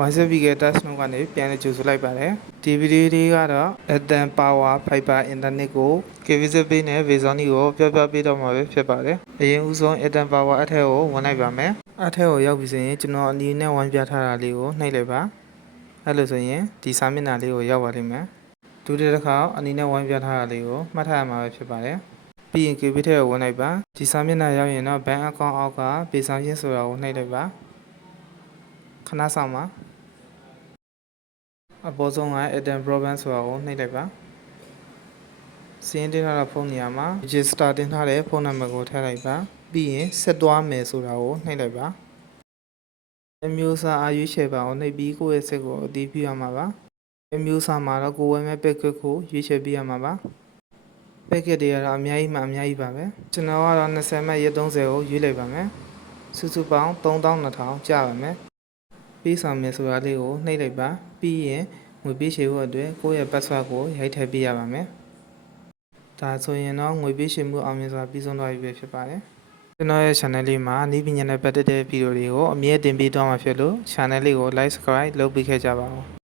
YZBK test နှုန်းကနေပြန်လည်ကြိုဆိုလိုက်ပါတယ်ဒီဗီဒီယိုလေးကတော့ Ethan Power Fiber Internet ကို KVZP နဲ့ Vezoni ကိုပြောပြပေးတော့မှာပဲဖြစ်ပါတယ်အရင်ဦးဆုံး Ethan Power အထက်ကိုဝင်လိုက်ပါမယ်အထက်ကိုရောက်ပြီဆိုရင်ကျွန်တော်အနီးနဲ့ဝိုင်းပြထားတာလေးကိုနှိပ်လိုက်ပါအဲ့လိုဆိုရင်ဒီစာမျက်နှာလေးကိုရောက်ပါလိမ့်မယ်ဒုတိယတစ်ခါအနီးနဲ့ဝိုင်းပြထားတာလေးကိုမှတ်ထားရမှာပဲဖြစ်ပါတယ်ပြီးရင် KB ထက်ကိုဝင်လိုက်ပါဒီစာမျက်နှာရောက်ရင်တော့ Bank Account အောက်ကပေးဆောင်ခြင်းဆိုတာကိုနှိပ်လိုက်ပါခဏဆောင်ပါအပေါ်ဆုံးက Ethan Broadband ဆိုတာကိုနှိပ်လိုက်ပါစီးရင်တင်ထားတဲ့ဖုန်းနေရာမှာ register တင်ထားတဲ့ဖုန်းနံပါတ်ကိုထည့်လိုက်ပါပြီးရင်ဆက်သွားမယ်ဆိုတာကိုနှိပ်လိုက်ပါအမျိုးအစားအရွေးချယ်ပါအောင်နှိပ်ပြီးကိုယ့်ရဲ့စက်ကိုအတည်ပြုရမှာပါအမျိုးအစားမှာတော့ကိုယ်ဝယ်မဲ့ packet ကိုရွေးချယ်ပေးရမှာပါ packet တွေကတော့အများကြီးမှအများကြီးပါပဲကျွန်တော်ကတော့20မှတ်ရက်30ကိုရွေးလိုက်ပါမယ်စုစုပေါင်း3200ကျပါမယ်ပေးဆောင်မယ်ဆိုတာလေးကိုနှိပ်လိုက်ပါပြီးရင်ငွေပေးချေဖို့အတွက်ကိုယ့်ရဲ့ password ကိုရိုက်ထည့်ပေးရပါမယ်ဒါဆိုရင်တော့ငွေပေးချေမှုအောင်မြင်စွာပြီးဆုံးသွားပြီပဲဖြစ်ပါတယ်ကျွန်တော်ရဲ့ channel လေးမှာနည်းပညာနဲ့ပတ်သက်တဲ့ဗီဒီယိုတွေကိုအမြဲတင်ပေးသွားမှာဖြစ်လို့ channel လေးကို like subscribe လုပ်ပေးခဲ့ကြပါဦး